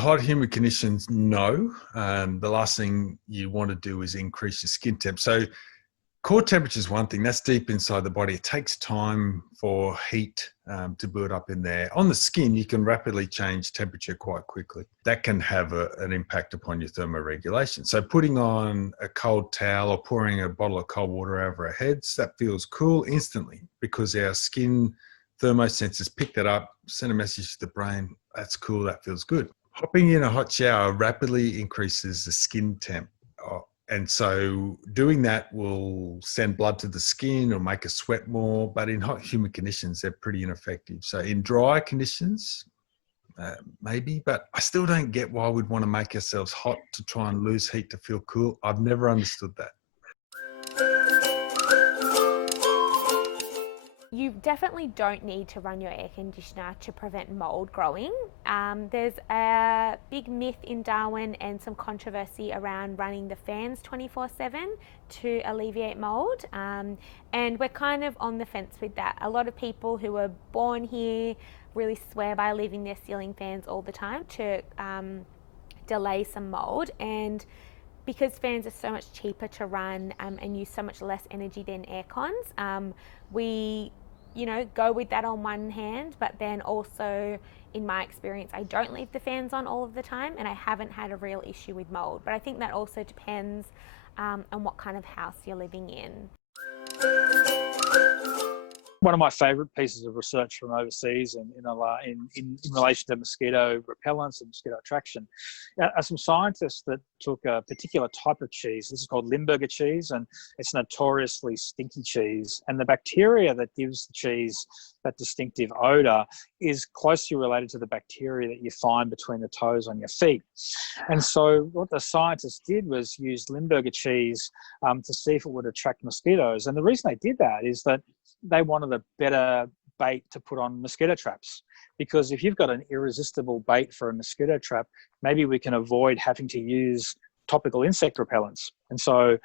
hot, humid conditions, no. The last thing you want to do is increase your skin temp. So core temperature is one thing. That's deep inside the body. It takes time for heat to build up in there. On the skin, you can rapidly change temperature quite quickly. That can have an impact upon your thermoregulation. So putting on a cold towel or pouring a bottle of cold water over our heads, that feels cool instantly because our skin thermosensors pick that up, send a message to the brain. That's cool. That feels good. Hopping in a hot shower rapidly increases the skin temp. And so doing that will send blood to the skin or make us sweat more. But in hot, humid conditions, they're pretty ineffective. So in dry conditions, maybe. But I still don't get why we'd want to make ourselves hot to try and lose heat to feel cool. I've never understood that. You definitely don't need to run your air conditioner to prevent mold growing. There's a big myth in Darwin and some controversy around running the fans 24/7 to alleviate mold. And we're kind of on the fence with that. A lot of people who were born here really swear by leaving their ceiling fans all the time to delay some mold. And because fans are so much cheaper to run and use so much less energy than air cons, we go with that on one hand, but then also in my experience, I don't leave the fans on all of the time and I haven't had a real issue with mold. But I think that also depends on what kind of house you're living in. One of my favourite pieces of research from overseas in relation to mosquito repellents and mosquito attraction are some scientists that took a particular type of cheese. This is called Limburger cheese, and it's notoriously stinky cheese. And the bacteria that gives the cheese that distinctive odour is closely related to the bacteria that you find between the toes on your feet. And so what the scientists did was use Limburger cheese to see if it would attract mosquitoes. And the reason they did that is that they wanted a better bait to put on mosquito traps, because if you've got an irresistible bait for a mosquito trap, maybe we can avoid having to use topical insect repellents. And so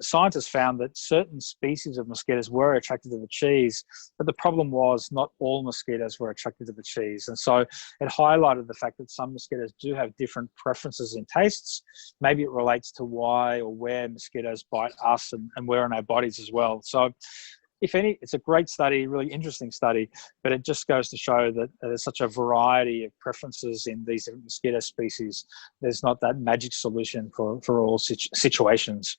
scientists found that certain species of mosquitoes were attracted to the cheese, but the problem was not all mosquitoes were attracted to the cheese. And so it highlighted the fact that some mosquitoes do have different preferences in tastes. Maybe it relates to why or where mosquitoes bite us and where on our bodies as well. So if any, it's a great study, really interesting study, but it just goes to show that there's such a variety of preferences in these different mosquito species. There's not that magic solution for all situations.